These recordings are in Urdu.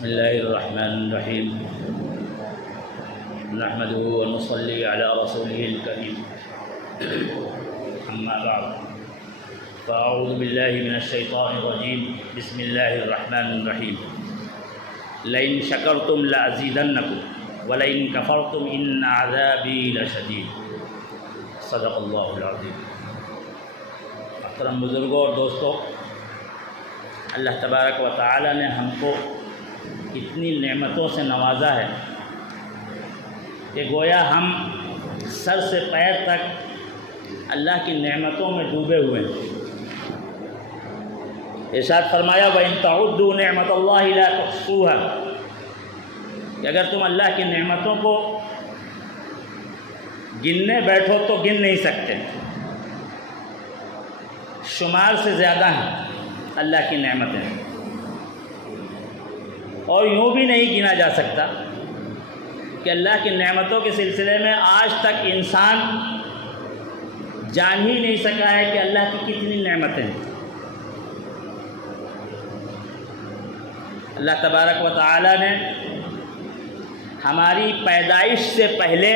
بسم الله الرحمن الرحيم نحمده ونصلي على رسوله الكريم أما بعد فأعوذ بالله من الشيطان الرجيم بسم الله الرحمن الرحيم لئن شكرتم لأزيدنكم ولئن كفرتم إن عذابي لشديد صدق الله العظيم۔ محترم بزرگوں اور دوستوں، اللہ تبارک و تعالی نے ہم کو اتنی نعمتوں سے نوازا ہے کہ گویا ہم سر سے پیر تک اللہ کی نعمتوں میں ڈوبے ہوئے ہیں۔ ارشاد فرمایا وَإِن تَعُدُّوا نِعْمَةَ اللَّهِ لَا تُحْصُوهَا، کہ اگر تم اللہ کی نعمتوں کو گننے بیٹھو تو گن نہیں سکتے، شمار سے زیادہ ہیں اللہ کی نعمتیں، اور یوں بھی نہیں گنا جا سکتا کہ اللہ کی نعمتوں کے سلسلے میں آج تک انسان جان ہی نہیں سکا ہے کہ اللہ کی کتنی نعمتیں ہیں۔ اللہ تبارک و تعالی نے ہماری پیدائش سے پہلے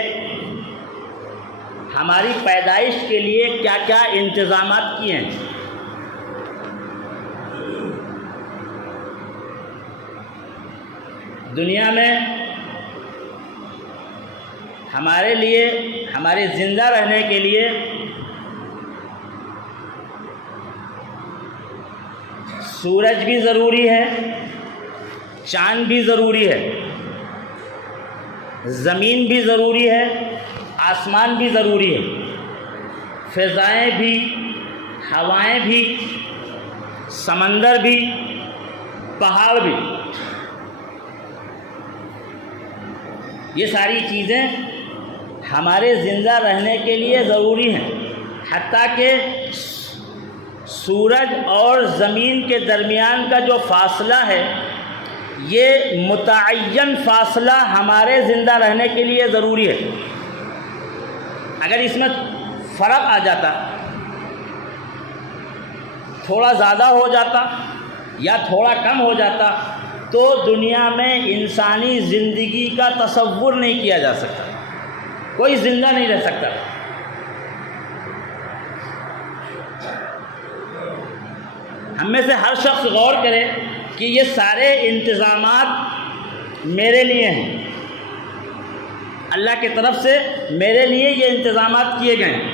ہماری پیدائش کے لیے کیا کیا انتظامات کیے ہیں۔ دنیا میں ہمارے لیے، ہمارے زندہ رہنے کے لیے سورج بھی ضروری ہے، چاند بھی ضروری ہے، زمین بھی ضروری ہے، آسمان بھی ضروری ہے، فضائیں بھی، ہوائیں بھی، سمندر بھی، پہاڑ بھی، یہ ساری چیزیں ہمارے زندہ رہنے کے لیے ضروری ہیں۔ حتیٰ کہ سورج اور زمین کے درمیان کا جو فاصلہ ہے، یہ متعین فاصلہ ہمارے زندہ رہنے کے لیے ضروری ہے۔ اگر اس میں فرق آ جاتا، تھوڑا زیادہ ہو جاتا یا تھوڑا کم ہو جاتا تو دنیا میں انسانی زندگی کا تصور نہیں کیا جا سکتا، کوئی زندہ نہیں رہ سکتا۔ ہم میں سے ہر شخص غور کرے کہ یہ سارے انتظامات میرے لیے ہیں، اللہ کی طرف سے میرے لیے یہ انتظامات کیے گئے ہیں،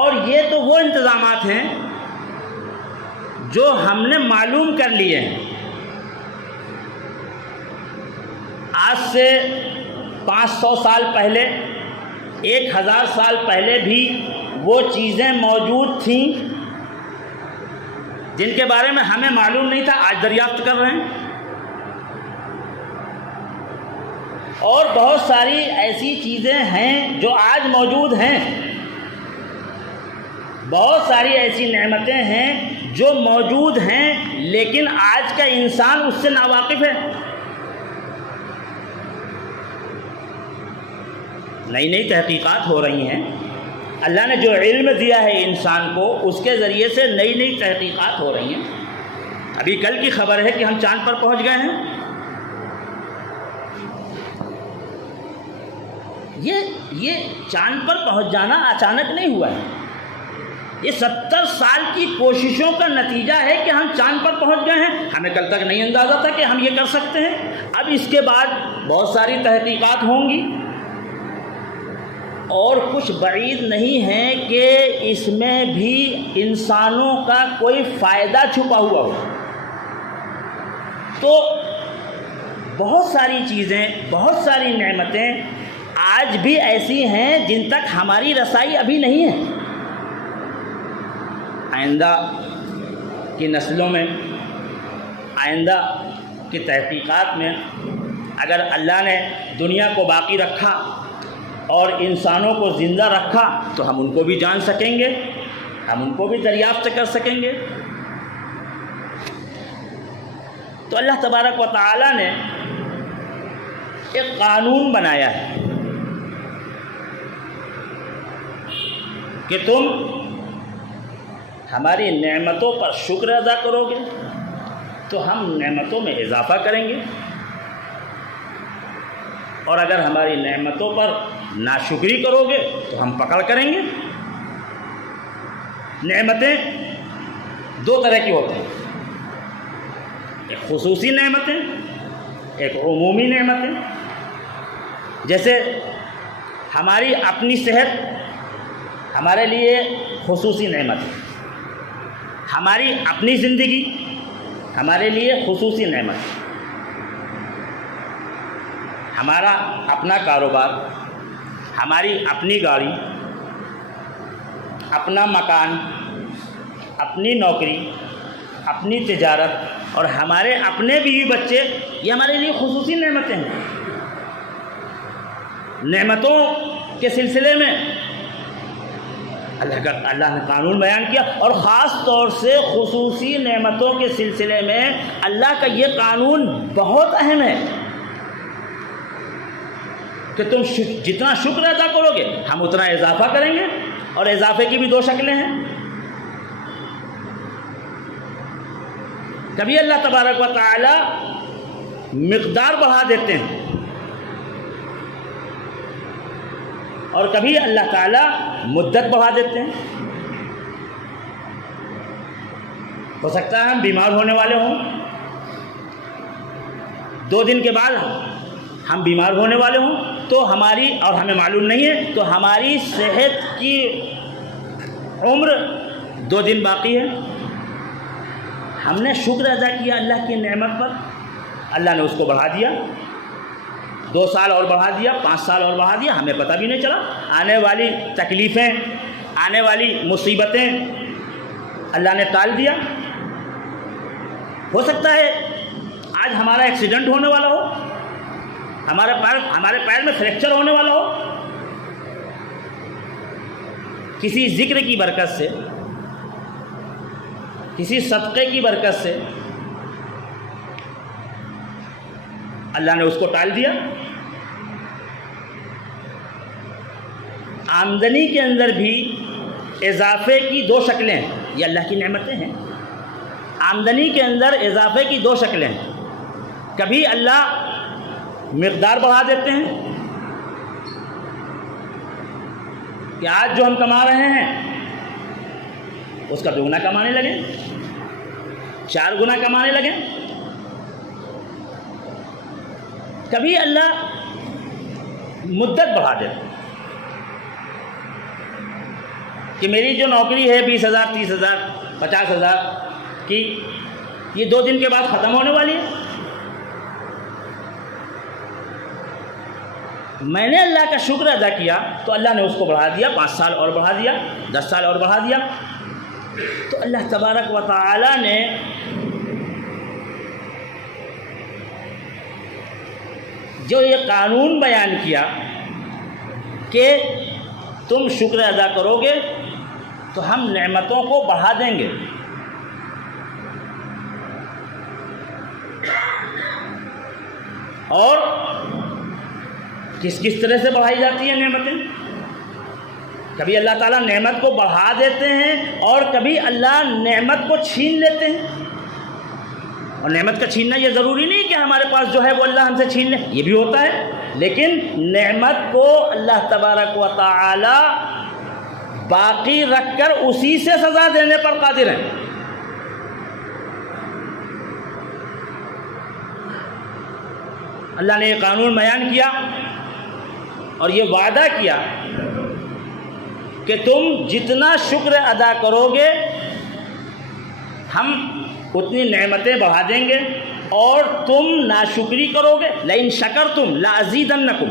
اور یہ تو وہ انتظامات ہیں جو ہم نے معلوم کر لیے ہیں۔ آج سے 500 سال پہلے، 1000 سال پہلے بھی وہ چیزیں موجود تھیں جن کے بارے میں ہمیں معلوم نہیں تھا، آج دریافت کر رہے ہیں۔ اور بہت ساری ایسی چیزیں ہیں جو آج موجود ہیں، بہت ساری ایسی نعمتیں ہیں جو موجود ہیں لیکن آج کا انسان اس سے ناواقف ہے۔ نئی نئی تحقیقات ہو رہی ہیں، اللہ نے جو علم دیا ہے انسان کو، اس کے ذریعے سے نئی نئی تحقیقات ہو رہی ہیں۔ ابھی کل کی خبر ہے کہ ہم چاند پر پہنچ گئے ہیں۔ یہ چاند پر پہنچ جانا اچانک نہیں ہوا ہے، یہ 70 سال کی کوششوں کا نتیجہ ہے کہ ہم چاند پر پہنچ گئے ہیں۔ ہمیں کل تک نہیں اندازہ تھا کہ ہم یہ کر سکتے ہیں۔ اب اس کے بعد بہت ساری تحقیقات ہوں گی، اور کچھ بعید نہیں ہے کہ اس میں بھی انسانوں کا کوئی فائدہ چھپا ہوا ہو۔ تو بہت ساری چیزیں، بہت ساری نعمتیں آج بھی ایسی ہیں جن تک ہماری رسائی ابھی نہیں ہے۔ آئندہ کی نسلوں میں، آئندہ کی تحقیقات میں اگر اللہ نے دنیا کو باقی رکھا اور انسانوں کو زندہ رکھا تو ہم ان کو بھی جان سکیں گے، ہم ان کو بھی دریافت کر سکیں گے۔ تو اللہ تبارک و تعالی نے ایک قانون بنایا ہے کہ تم ہماری نعمتوں پر شکر ادا کرو گے تو ہم نعمتوں میں اضافہ کریں گے، اور اگر ہماری نعمتوں پر ناشکری کرو گے تو ہم پکڑ کریں گے۔ نعمتیں دو طرح کی ہوتی ہیں، ایک خصوصی نعمتیں، ایک عمومی نعمتیں۔ جیسے ہماری اپنی صحت ہمارے لیے خصوصی نعمت ہے، ہماری اپنی زندگی ہمارے لیے خصوصی نعمت ہے، ہمارا اپنا کاروبار، ہماری اپنی گاڑی، اپنا مکان، اپنی نوکری، اپنی تجارت اور ہمارے اپنے بیوی بچے، یہ ہمارے لیے خصوصی نعمتیں ہیں۔ نعمتوں کے سلسلے میں اللہ نے قانون بیان کیا، اور خاص طور سے خصوصی نعمتوں کے سلسلے میں اللہ کا یہ قانون بہت اہم ہے کہ تم جتنا شکر ادا کرو گے ہم اتنا اضافہ کریں گے، اور اضافے کی بھی دو شکلیں ہیں۔ کبھی اللہ تبارک و تعالی مقدار بڑھا دیتے ہیں، اور کبھی اللہ تعالیٰ مدت بڑھا دیتے ہیں۔ ہو سکتا ہے ہم بیمار ہونے والے ہوں، 2 دن کے بعد ہم بیمار ہونے والے ہوں، تو ہماری، اور ہمیں معلوم نہیں ہے، تو ہماری صحت کی عمر 2 دن باقی ہے۔ ہم نے شکر ادا کیا اللہ کی نعمت پر، اللہ نے اس کو بڑھا دیا، 2 سال اور بڑھا دیا، 5 سال اور بڑھا دیا، ہمیں پتہ بھی نہیں چلا۔ آنے والی تکلیفیں، آنے والی مصیبتیں اللہ نے ٹال دیا۔ ہو سکتا ہے آج ہمارا ایکسیڈنٹ ہونے والا ہو، ہمارے پیر میں فریکچر ہونے والا ہو، کسی ذکر کی برکت سے، کسی صدقے کی برکت سے اللہ نے اس کو ٹال دیا۔ آمدنی کے اندر بھی اضافے کی 2 شکلیں ہیں، یہ اللہ کی نعمتیں ہیں۔ آمدنی کے اندر اضافے کی 2 شکلیں ہیں، کبھی اللہ مقدار بڑھا دیتے ہیں کہ آج جو ہم کما رہے ہیں اس کا 2 گنا کمانے لگیں، 4 گنا کمانے لگیں۔ کبھی اللہ مدت بڑھا دیتے ہیں کہ میری جو نوکری ہے 20,000 30,000 50,000 کی، یہ 2 دن کے بعد ختم ہونے والی ہے۔ میں نے اللہ کا شکر ادا کیا تو اللہ نے اس کو بڑھا دیا، 5 سال اور بڑھا دیا، 10 سال اور بڑھا دیا۔ تو اللہ تبارک و تعالی نے جو یہ قانون بیان کیا کہ تم شکر ادا کرو گے تو ہم نعمتوں کو بڑھا دیں گے۔ اور کس طرح سے بڑھائی جاتی ہیں نعمتیں؟ کبھی اللہ تعالیٰ نعمت کو بڑھا دیتے ہیں، اور کبھی اللہ نعمت کو چھین لیتے ہیں۔ اور نعمت کا چھیننا یہ ضروری نہیں کہ ہمارے پاس جو ہے وہ اللہ ہم سے چھین لے، یہ بھی ہوتا ہے، لیکن نعمت کو اللہ تبارک و تعالی باقی رکھ کر اسی سے سزا دینے پر قادر ہیں۔ اللہ نے یہ قانون بیان کیا اور یہ وعدہ کیا کہ تم جتنا شکر ادا کرو گے ہم اتنی نعمتیں بڑھا دیں گے، اور تم ناشکری کرو گے لئن شکرتم لازیدنکم،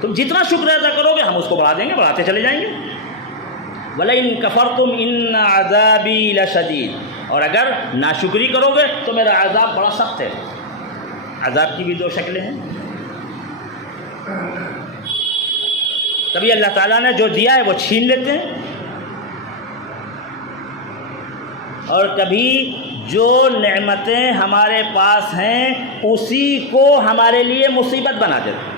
تم جتنا شکر ادا کرو گے ہم اس کو بڑھا دیں گے، بڑھاتے چلے جائیں گے۔ ولئن کفرتم ان عذابی لشدید، اور اگر ناشکری کرو گے تو میرا عذاب بڑا سخت ہے۔ عذاب کی بھی 2 شکلیں ہیں، کبھی اللہ تعالیٰ نے جو دیا ہے وہ چھین لیتے ہیں، اور کبھی جو نعمتیں ہمارے پاس ہیں اسی کو ہمارے لیے مصیبت بنا دیتے ہیں۔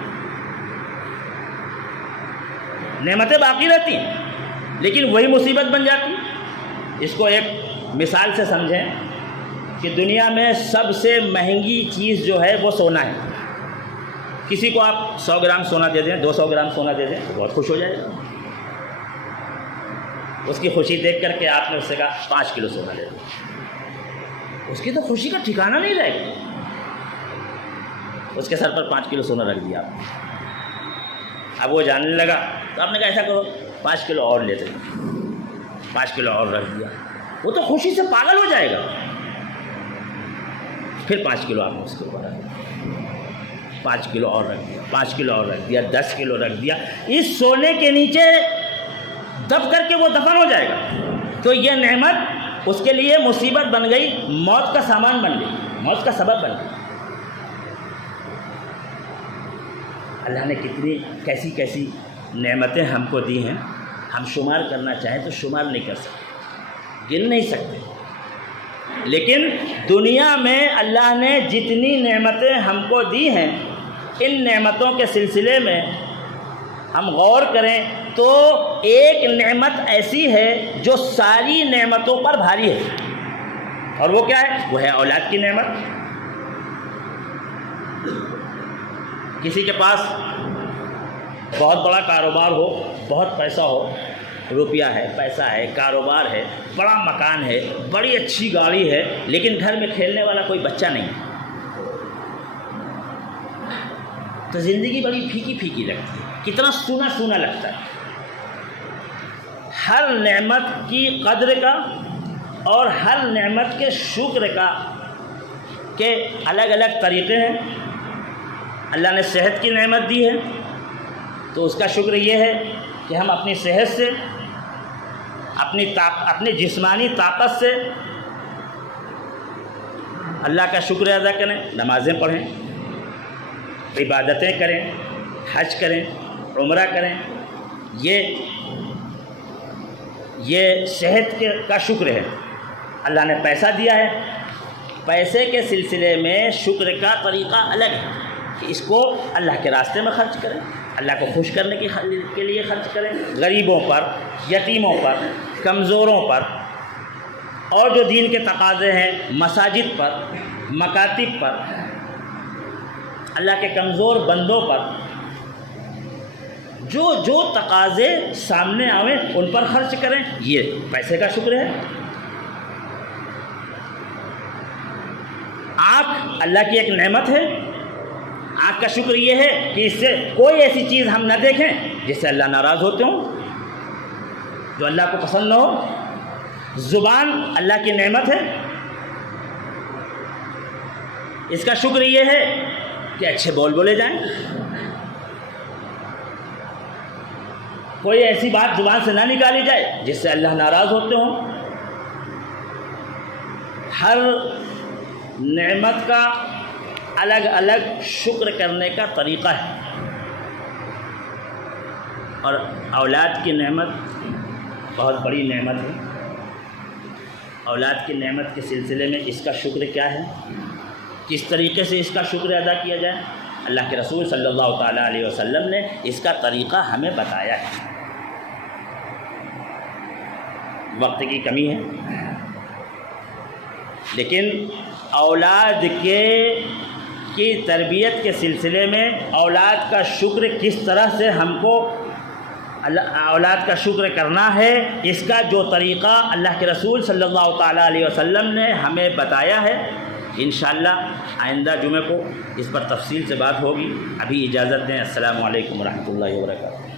نعمتیں باقی رہتی ہیں لیکن وہی مصیبت بن جاتی ہے۔ اس کو ایک مثال سے سمجھیں کہ دنیا میں سب سے مہنگی چیز جو ہے وہ سونا ہے. کسی کو آپ 100 گرام سونا دے دیں, 200 گرام سونا دے دیں تو بہت خوش ہو جائے گا. اس کی خوشی دیکھ کر کے آپ نے اس سے کہا 5 کلو سونا دے دیں, اس کی تو خوشی کا ٹھکانہ نہیں رہے گا. اس کے سر پر 5 کلو سونا رکھ دیا آپ نے. اب وہ جاننے لگا تو آپ نے کہا ایسا کرو 5 کلو اور لیتے, 5 کلو اور رکھ دیا. وہ تو خوشی سے پاگل ہو جائے گا. پھر 5 کلو آپ نے اس کے اوپر رکھ دیا, 5 کلو اور رکھ دیا, 5 کلو اور رکھ دیا, 10 کلو رکھ دیا. اس سونے کے نیچے دب کر کے وہ دفن ہو جائے گا. تو یہ نعمت اس کے لیے مصیبت بن گئی, موت کا سامان بن گئی, موت کا سبب بن گئی. اللہ نے کتنی کیسی کیسی نعمتیں ہم کو دی ہیں, ہم شمار کرنا چاہیں تو شمار نہیں کر سکتے, گن نہیں سکتے. لیکن دنیا میں اللہ نے جتنی نعمتیں ہم کو دی ہیں, ان نعمتوں کے سلسلے میں ہم غور کریں تو ایک نعمت ایسی ہے جو ساری نعمتوں پر بھاری ہے, اور وہ کیا ہے؟ وہ ہے اولاد کی نعمت. کسی کے پاس بہت بڑا کاروبار ہو, بہت پیسہ ہو, روپیہ ہے, پیسہ ہے, کاروبار ہے, بڑا مکان ہے, بڑی اچھی گاڑی ہے, لیکن گھر میں کھیلنے والا کوئی بچہ نہیں, تو زندگی بڑی پھیکی پھیکی لگتی ہے, کتنا سونا سونا لگتا ہے. ہر نعمت کی قدر کا اور ہر نعمت کے شکر کا کے الگ الگ طریقے ہیں. اللہ نے صحت کی نعمت دی ہے تو اس کا شکر یہ ہے کہ ہم اپنی صحت سے, اپنی جسمانی طاقت سے اللہ کا شکر ادا کریں, نمازیں پڑھیں, عبادتیں کریں, حج کریں, عمرہ کریں. یہ صحت کا شکر ہے. اللہ نے پیسہ دیا ہے, پیسے کے سلسلے میں شکر کا طریقہ الگ ہے کہ اس کو اللہ کے راستے میں خرچ کریں, اللہ کو خوش کرنے کے لیے خرچ کریں, غریبوں پر, یتیموں پر, کمزوروں پر, اور جو دین کے تقاضے ہیں مساجد پر, مکاتب پر, اللہ کے کمزور بندوں پر, جو تقاضے سامنے آئیں ان پر خرچ کریں. یہ پیسے کا شکر ہے. آنکھ اللہ کی ایک نعمت ہے. آنکھ کا شکر یہ ہے کہ اس سے کوئی ایسی چیز ہم نہ دیکھیں جس سے اللہ ناراض ہوتے ہوں, جو اللہ کو پسند نہ ہو. زبان اللہ کی نعمت ہے, اس کا شکر یہ ہے کہ اچھے بول بولے جائیں, کوئی ایسی بات زبان سے نہ نکالی جائے جس سے اللہ ناراض ہوتے ہوں. ہر نعمت کا الگ الگ شکر کرنے کا طریقہ ہے. اور اولاد کی نعمت بہت بڑی نعمت ہے. اولاد کی نعمت کے سلسلے میں اس کا شکر کیا ہے, کس طریقے سے اس کا شکر ادا کیا جائے, اللہ کے رسول صلی اللہ تعالیٰ علیہ وسلم نے اس کا طریقہ ہمیں بتایا ہے. وقت کی کمی ہے, لیکن اولاد کی تربیت کے سلسلے میں اولاد کا شکر کس طرح سے ہم کو اولاد کا شکر کرنا ہے, اس کا جو طریقہ اللہ کے رسول صلی اللہ تعالیٰ علیہ وسلم نے ہمیں بتایا ہے. انشاءاللہ آئندہ جمعے کو اس پر تفصیل سے بات ہوگی. ابھی اجازت دیں. السلام علیکم ورحمۃ اللہ وبرکاتہ.